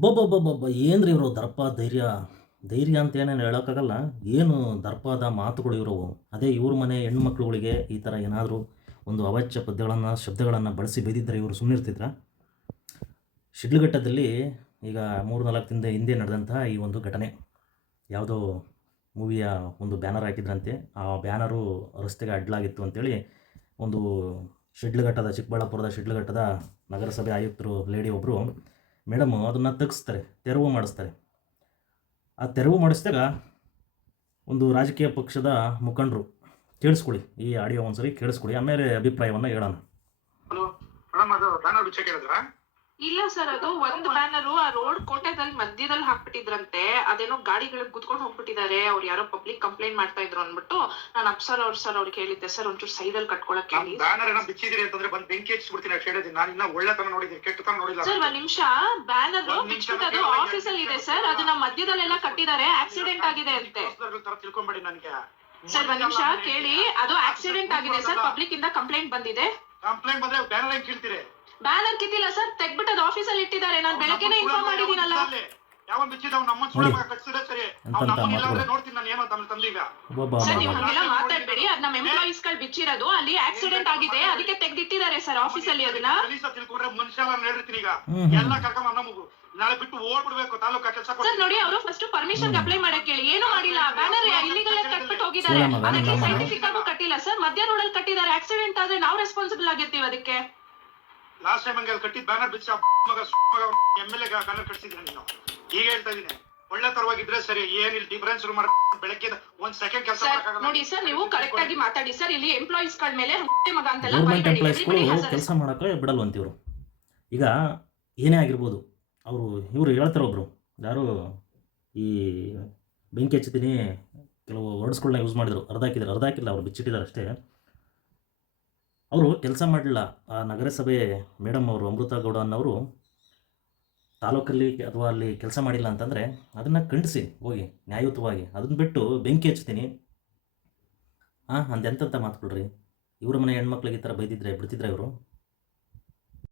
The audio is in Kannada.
ಅಬ್ಬಬ್ಬಬ್ಬಬ್ಬ, ಏನ್ರಿ ಇವರು ದರ್ಪ, ಧೈರ್ಯ? ಧೈರ್ಯ ಅಂತ ಏನೇನು ಹೇಳೋಕ್ಕಾಗಲ್ಲ. ಏನು ದರ್ಪದ ಮಾತುಗಳು ಇವರು ಅದೇ ಇವ್ರ ಮನೆ ಹೆಣ್ಣು ಮಕ್ಕಳುಗಳಿಗೆ ಈ ಥರ ಏನಾದರೂ ಒಂದು ಅವಾಚ್ಯ ಪದ್ಯಗಳನ್ನು, ಶಬ್ದಗಳನ್ನು ಬಳಸಿ ಬೈದಿದ್ದರೆ ಇವರು ಸುಮ್ಮನಿರ್ತಿದ್ರ ಶಿಡ್ಲಘಟ್ಟದಲ್ಲಿ ಈಗ ಮೂರು ನಾಲ್ಕು ದಿನದ ಹಿಂದೆ ನಡೆದಂತಹ ಈ ಒಂದು ಘಟನೆ. ಯಾವುದೋ ಮೂವಿಯ ಒಂದು ಬ್ಯಾನರ್ ಹಾಕಿದ್ರಂತೆ. ಆ ಬ್ಯಾನರು ರಸ್ತೆಗೆ ಅಡ್ಡಲಾಗಿತ್ತು ಅಂತೇಳಿ ಒಂದು ಶಿಡ್ಲಘಟ್ಟದ, ಚಿಕ್ಕಬಳ್ಳಾಪುರದ ಶಿಡ್ಲಘಟ್ಟದ ನಗರಸಭೆ ಆಯುಕ್ತರು, ಲೇಡಿ ಒಬ್ಬರು ಮೇಡಮು ಅದನ್ನು ತೆಗೆಸ್ತಾರೆ, ತೆರವು ಮಾಡಿಸ್ತಾರೆ. ಆ ತೆರವು ಮಾಡಿಸಿದಾಗ ಒಂದು ರಾಜಕೀಯ ಪಕ್ಷದ ಮುಖಂಡರು, ಕೇಳಿಸ್ಕೊಳ್ಳಿ, ಈ ಆಡಿಯೋ ಒಂದ್ಸರಿ ಕೇಳಿಸ್ಕೊಳ್ಳಿ, ಆಮೇಲೆ ಅಭಿಪ್ರಾಯವನ್ನು ಹೇಳೋಣ. ಇಲ್ಲ ಸರ್ ಅದು ಒಂದ್ ಬ್ಯಾನರ್ ಆ ರೋಡ್ ಕೋಟೆದಲ್ಲಿ ಮಧ್ಯದಲ್ಲಿ ಹಾಕ್ಬಿಟ್ಟಿದ್ರಂತೆ. ಅದೇನೋ ಗಾಡಿಗಳಿಗೆ ಕುತ್ಕೊಂಡು ಹೋಗ್ಬಿಟ್ಟಿದ್ದಾರೆ. ಅವ್ರು ಯಾರೋ ಪಬ್ಲಿಕ್ ಕಂಪ್ಲೇಂಟ್ ಮಾಡ್ತಾ ಇದ್ರು ಅಂದ್ಬಿಟ್ಟು ನಾನು ಅಪ್ಸರ್ ಅವ್ರ ಸರ್ ಅವ್ರಿಗೆ ಹೇಳಿದ್ದೆ. ಸರ್ ಒಂಚೂರು ಸೈಡ್ ಅಲ್ಲಿ ಕಟ್ಕೊಳಕ್ ನಮ್ ಹೇಳಿ ಬ್ಯಾನರ್ ಏನೋ ಬಿಚ್ಚಿದಿರಿ ಅಂತಂದ್ರೆ ಬಂದ್ ಬೆಂಕಿ ಹಚ್ಚಿಬಿಡ್ತೀನಿ ಅಷ್ಟು ಹೇಳಿದ್ದೀನಿ. ನಾನು ಇನ್ನ ಒಳ್ಳೆತನ ನೋಡಿದ್ದೀನಿ ಕೆಟ್ಟತನ ನೋಡಿಲ್ಲ. ಸರ್ ಒಂದ್ ನಿಮಿಷ. ಬ್ಯಾನರ್ ಬಿಚ್ಚಿಬಿಟ್ಟು ಅದು ಆಫೀಸ್ ಅಲ್ಲಿ ಇದೆ ಸರ್ ಅದನ್ನ ಮಧ್ಯದಲ್ಲೆಲ್ಲ ಕಟ್ಟಿದ್ದಾರೆ. ಆಕ್ಸಿಡೆಂಟ್ ಆಗಿದೆ ಅಂತೆ. ತರ ತಿಳ್ಕೊಂಬೇಡಿ ನನಗೆ. ಸರ್ ಒಂದ್ ನಿಮಿಷ. ಕೇಳಿ. ಅದು ಆಕ್ಸಿಡೆಂಟ್ ಆಗಿದೆ ಸರ್ ಪಬ್ಲಿಕ್ ಇಂದ ಕಂಪ್ಲೇಂಟ್ ಬಂದಿದೆ. ಕಂಪ್ಲೇಂಟ್ ಬಂದ್ರೆ ಬ್ಯಾನರ್ ಹೆಂಗ್ ಕೀಳ್ತೀರಿ? ಬ್ಯಾನರ್ ಕಿತ್ತಿಲ್ಲ ಸರ್ ತೆಗ್ಬಿಟ್ಟು ಅದು ಆಫೀಸ್ ಅಲ್ಲಿ ಇಟ್ಟಿದ್ದಾರೆ. ನಾನು ಬೆಳಗ್ಗೆನೆ ಇನ್ಫಾರ್ಮ್ ಮಾಡಿದೀನಲ್ಲ ಯಾವ ಬಿಚ್ಚಿದ ಅವ್ನ ನಮ್ಮ ನೋಡಿ. ಕಟ್ಸಿದ್ರೆ ಸರಿ. ಅವ್ನ ಇಲ್ಲ ಅಂದ್ರೆ ನೋಡ್ತೀನಿ ನಾನು. ಏನೋ ಅಂತ ತಂದೀಗ ಸರ್ ನೀವು ಹಂಗೆಲ್ಲ ಮಾತಾಡ್ಬೇಡಿ. ಅದ್ ನಮ್ಮ ಎಂಪ್ಲಾಯೀಸ್ಗಳು ಬಿಚ್ಚಿರೋದು. ಅಲ್ಲಿ ಆಕ್ಸಿಡೆಂಟ್ ಆಗಿದೆ. ಅದಕ್ಕೆ ತೆಗ್ದಿಟ್ಟಿದ್ದಾರೆ ಸರ್ ಆಫೀಸ್ ಅಲ್ಲಿ ಅದನ್ನ. ಕಲೀಸ ತಿಳ್ಕೊಂಡ್ರೆ ಮನುಷ್ಯ ನಾನು ಹೇಳಿರ್ತೀನಿ ಈಗ. ಎಲ್ಲ ಕರ್ಕೊಂಡ್ ನಮಗು ನಾಳೆ ಬಿಟ್ಟು ಓಡ್ಬಿಡ್ಬೇಕು. ತಾಲೂಕಾ ಕೆಲಸ ಸರ್ ನೋಡಿ ಅವರು ಫಸ್ಟ್ ಪರ್ಮಿಷನ್ ಅಪ್ಲೈ ಮಾಡಕ್ ಕೇಳಿ. ಏನು ಮಾಡಿಲ್ಲ. ಬ್ಯಾನರ್ ಇಲ್ಲಿಗಲ್ ಕಟ್ಬಿಟ್ಟು ಹೋಗಿದ್ದಾರೆ. ಅದಕ್ಕೆ ಸೈಂಟಿಫಿಕ್ ಆಗೂ ಕಟ್ಟಿಲ್ಲ ಸರ್ ಮಧ್ಯ ರೋಡ್ ಅಲ್ಲಿ ಕಟ್ಟಿದ್ದಾರೆ. ಆಕ್ಸಿಡೆಂಟ್ ಆದ್ರೆ ನಾವು ರೆಸ್ಪಾನ್ಸಿಬಲ್ ಆಗಿರ್ತೀವಿ ಅದಕ್ಕೆ. ಲಾಸ್ಟ್ ಟೈಮ್ ಹಂಗೆ ಕಟ್ಟಿದ್ ಬ್ಯಾನರ್ ಬಿಚ್ಚ ಮಗ ಮಗ ಎಂ ಎಲ್ ಎ ಬ್ಯಾನರ್ ಕಟ್ಸಿದ್ರೆ ನೀನು. ಈಗ ಹೇಳ್ತಾ ಇದೀನಿ. ಒಳ್ಳೆ ತರವಾಗಿದ್ರೆ ಸರಿ ಏನಿಲ್ಲ ಡಿಫರೆನ್ಸ್ ಮಾಡ. ಬೆಳಗ್ಗೆ ಒಂದ್ ಸೆಕೆಂಡ್ ಕೆಲಸ ಸರ್ ನೋಡಿ ಸರ್ ನೀವು ಕರೆಕ್ಟ್ ಆಗಿ ಮಾತಾಡಿ ಸರ್ ಇಲ್ಲಿ ಎಂಪ್ಲಾಯೀಸ್ಗಳ ಮೇಲೆ ಹುಟ್ಟೆ ಮಗ ಅಂತೆಲ್ಲ ಗೌರ್ಮೆಂಟ್ ಕೆಲಸ ಮಾಡೋಕ್ಕೆ ಬಿಡಲ್ವಂತಿವರು. ಈಗ ಏನೇ ಆಗಿರ್ಬೋದು ಅವರು ಇವರು ಹೇಳ್ತಾರೆ ಒಬ್ರು ಯಾರು ಈ ಬೆಂಕಿ ಹಚ್ಚಿದೀನಿ ಕೆಲವು ವರ್ಡ್ಸ್ಗಳನ್ನ ಯೂಸ್ ಮಾಡಿದ್ರು ಅರ್ಧ ಹಾಕಿದ್ರು ಅರ್ಧ ಹಾಕಿಲ್ಲ ಅವ್ರು ಬಿಚ್ಚಿಟ್ಟಿದ್ದಾರೆ ಅಷ್ಟೇ. ಅವರು ಕೆಲಸ ಮಾಡಲಿಲ್ಲ. ಆ ನಗರಸಭೆ ಮೇಡಮ್ ಅವರು ಅಮೃತ ಗೌಡ ಅನ್ನೋರು ತಾಲೂಕಲ್ಲಿ ಅಥವಾ ಅಲ್ಲಿ ಕೆಲಸ ಮಾಡಿಲ್ಲ ಅಂತಂದರೆ ಅದನ್ನು ಖಂಡಿಸಿ ಹೋಗಿ, ನ್ಯಾಯಯುತವಾಗಿ. ಅದನ್ನು ಬಿಟ್ಟು ಬೆಂಕಿ ಹಚ್ತೀನಿ ಹಾಂ ಅಂದೆಂಥ ಮಾತುಗಳ್ರಿ ಇವ್ರ ಮನೆ ಹೆಣ್ಮಕ್ಳಿಗೆ ಈ ಥರ ಬೈದಿದ್ರೆ, ಬಿಡ್ತಿದ್ರೆ ಇವರು?